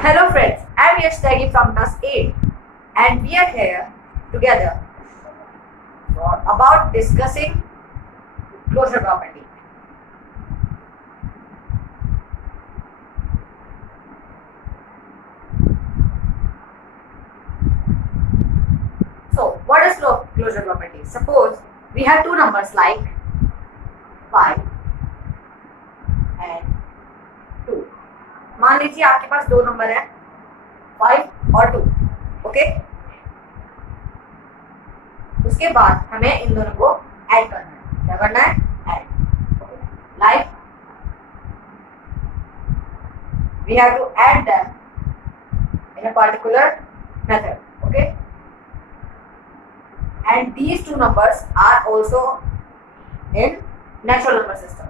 Hello friends, I am Yash Tyagi from class 8 and we are here together about discussing closure property. So what is closure property? Suppose we have two numbers like 5 and 2. मान लीजिए आपके पास दो number है 5 और 2. Okay, उसके बाद हमें इन दोनों को ऐड करना है. क्या करना है? Add. Like we have to add them in a particular method. Okay, and these two numbers are also in natural number system.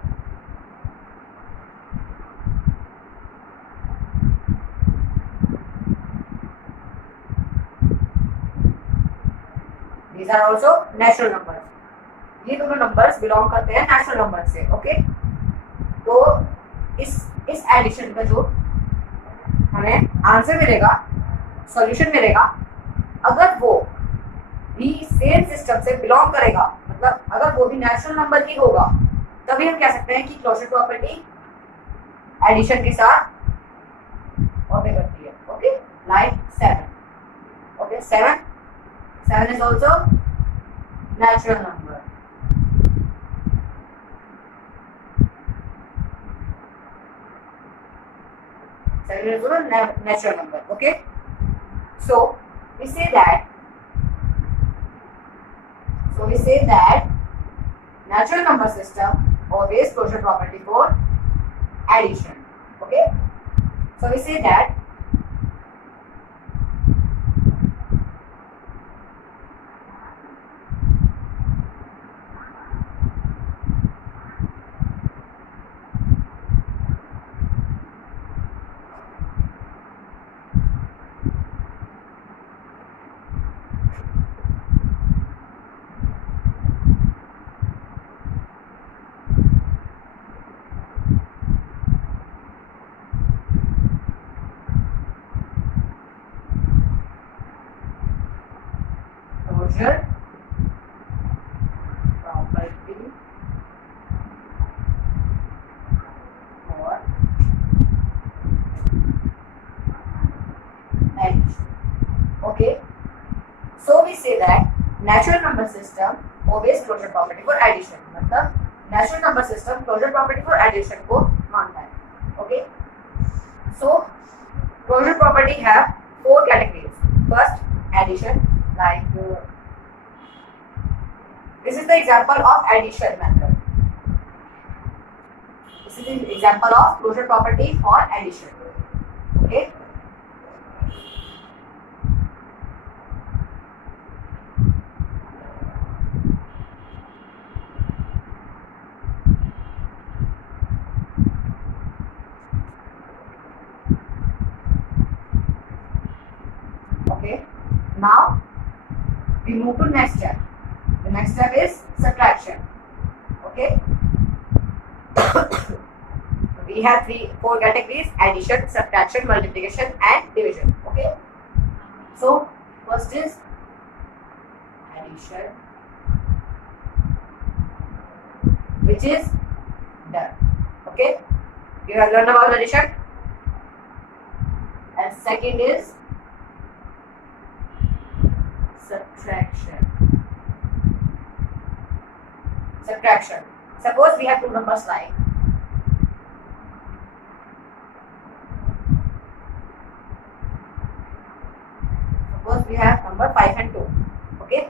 These are also natural numbers. ये दोनों नंबर्स बिलोंग करते हैं नेचुरल नंबर से. Okay, तो इस addition का जो हमें आंसर मिलेगा, सॉल्यूशन मिलेगा, अगर वो भी सेम सिस्टम से बिलोंग करेगा, मतलब अगर वो भी नेचुरल नंबर की होगा, तभी हम कह सकते हैं कि क्लोजर प्रॉपर्टी एडिशन के साथ ओके करती है. Okay, like 7. Okay, 7 is also natural number. Seven is also natural number. Okay, so we say that natural number system obeys closure property for addition. Okay, so we say that closure property for addition. Okay, so we say that natural number system obeys closure property for addition. मतलब natural number system closure property for addition को मानता है. Okay, so closure property have 4 categories. First, addition. Like this is the example of addition method. This is the example of closure property for addition. Okay, okay, now we move to next step. The next step is subtraction. Okay, we have 4 categories: addition, subtraction, multiplication and division. Okay, so first is addition, which is done. Okay, you have learned about addition. And second is subtraction. Suppose we have two numbers like number 5 and 2. Okay,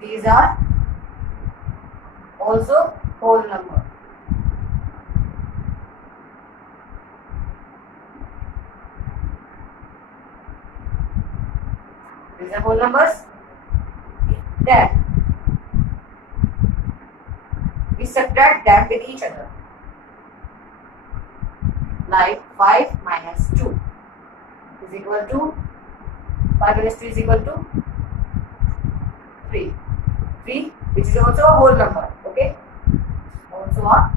these are also whole number. These are whole numbers. Then we subtract them with each other. Like 5 minus 2 is equal to 5 minus 2 is equal to 3. 3, which is also a whole number. Okay, also a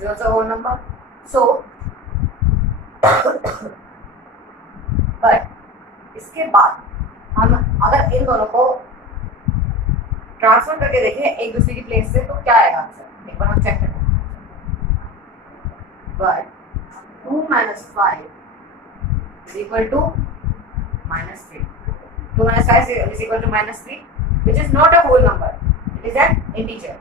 This is also a whole number. So but इसके बाद हम अगर इन दोनों को transfer करके देखें एक दूसरे की प्लेस से तो क्या आएगा आंसर, एक बार हम चेक करते हैं. But 2 minus 5 is equal to minus 3. 2 minus 5 is equal to minus 3, which is not a whole number. It is an integer.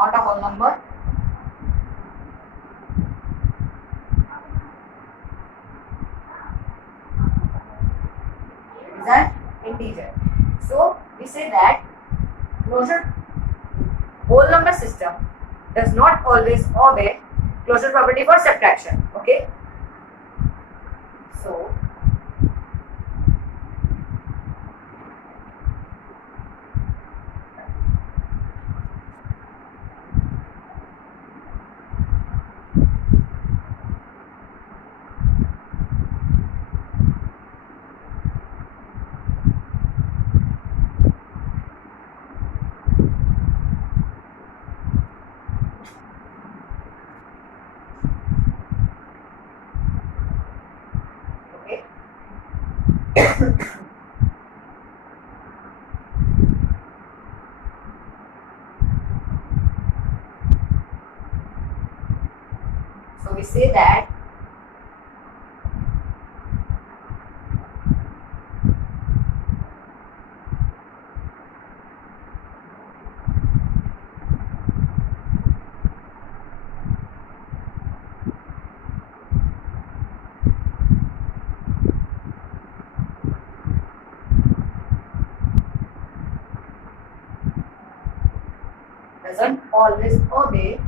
Not a whole number. It is an integer. So we say that closure whole number system does not always obey closure property for subtraction. Okay. So so we say that doesn't always obey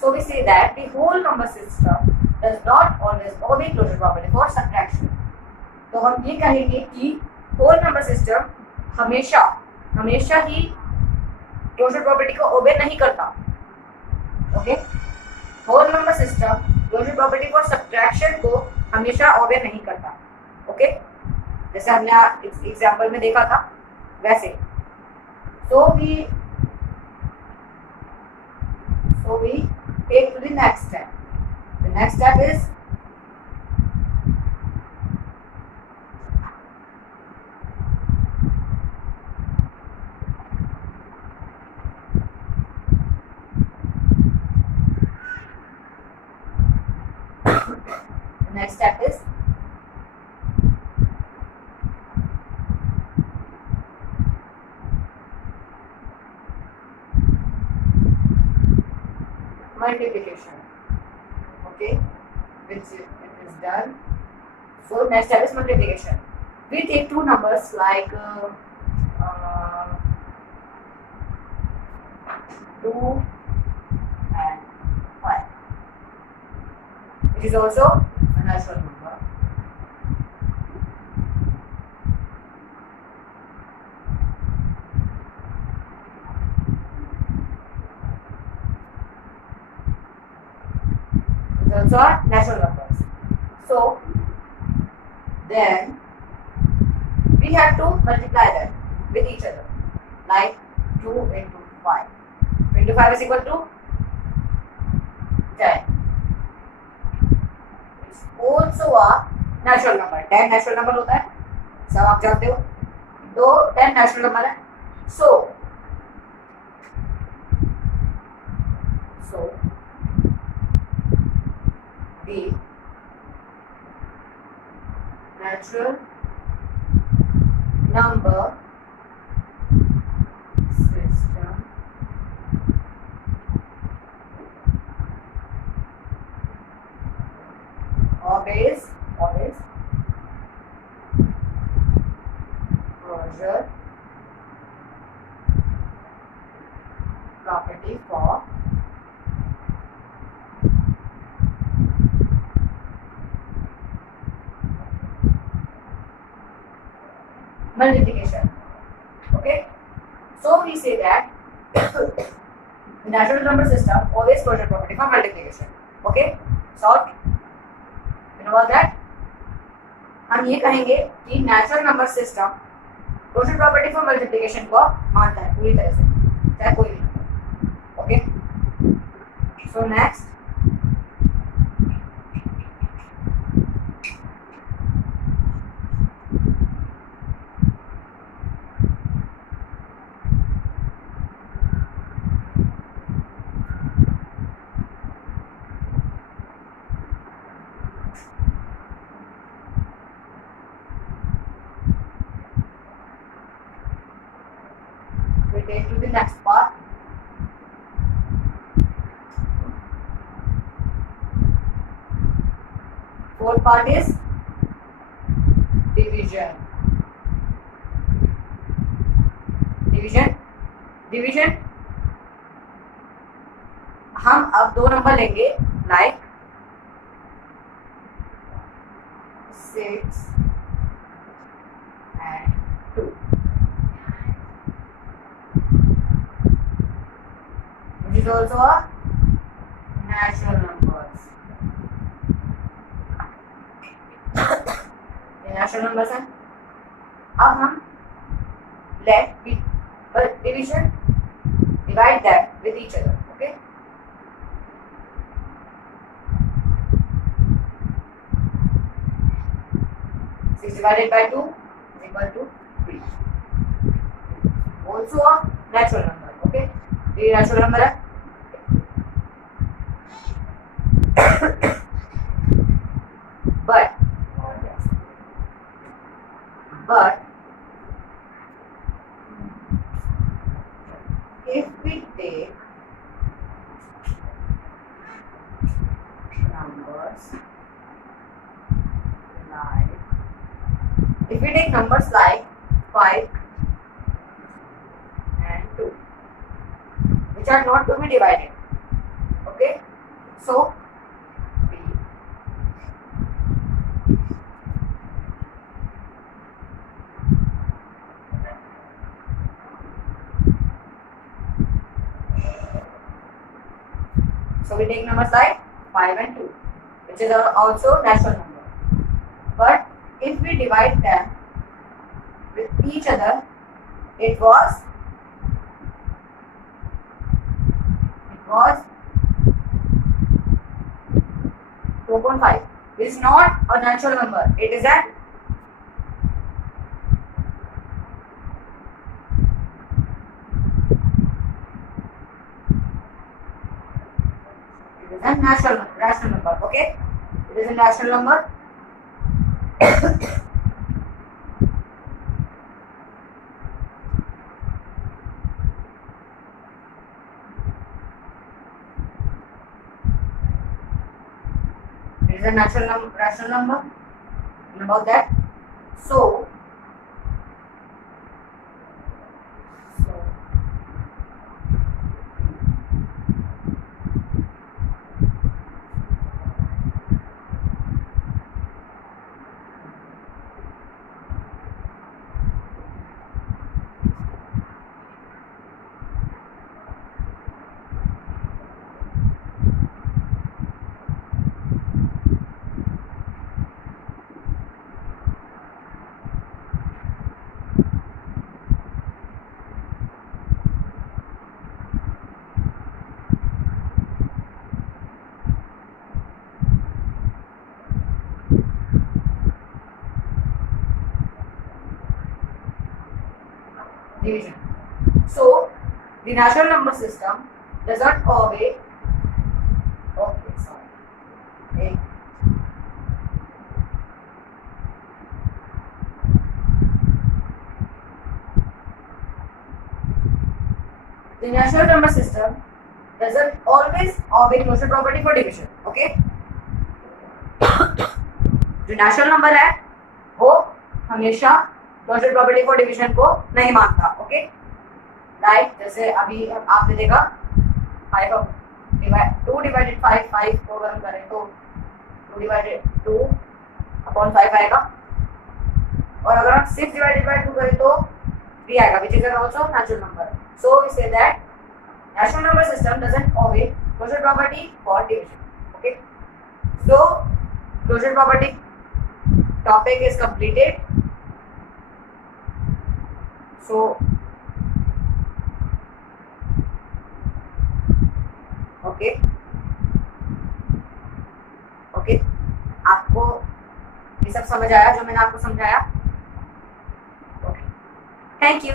so we say that the whole number system does not always obey closure property for subtraction. तो हम ये कहेंगे कि whole number system हमेशा हमेशा ही closure property को obey नहीं करता. Okay, whole number system closure property for subtraction को हमेशा ओबे नहीं करता. ओके, जैसे हमने एग्जांपल में देखा था वैसे. so we take to the next step. The next step is multiplication. Okay, which it is done. So next step is multiplication. We take two numbers like 2 and 5. It is also a natural number. Those are natural numbers. So then we have to multiply them with each other, like 2 into 5. 2 into 5 is equal to 10. It's also a natural number. 10 natural number होता है, सब आप जानते हो. दो 10 natural number है. So the natural number system obeys closure property for multiplication. Okay, so we say that the natural number system always closure property for multiplication. Okay, so you know about that. हम ये कहेंगे कि natural number system closure property for multiplication को मानता है पूरी तरह से, चाहे कोई भी. Okay, so next take to the next part. Fourth part is division. Division. हम अब दो नंबर लेंगे like 6 and 2. Which is also a natural numbers. ये natural numbers हैं. अब हम let division divide them with each other. Okay. Six divided by 2 is equal to 3. Also a natural number. Okay. ये natural number है. but if we take numbers like 5 and 2 which are not to be divided, okay, so we take numbers like 5 and 2, which is also natural number. But if we divide them with each other, it was 4.5. It is not a natural number. It is a natural number. Okay, it is a natural number. It is a rational number. And about that, so division. So the natural number system does not obey. Okay, sorry. Okay. The natural number system doesn't always obey closure property for division. Okay. जो natural number है वो हमेशा closure property for division को नहीं मानता. Okay, like जैसे अभी आपने देखा 5 2 डिवाइडेड 5, 5 को अगर हम करें तो 2 डिवाइडेड 2 अपॉन 5 आएगा, और अगर हम 6 डिवाइडेड बाय 2 करें तो 3 आएगा, which is also natural number. So we say that natural number system doesn't obey closure property for division. Okay, so closure property topic is completed. So okay, okay, आपको ये सब समझ आया जो मैंने आपको समझाया? Okay, thank you.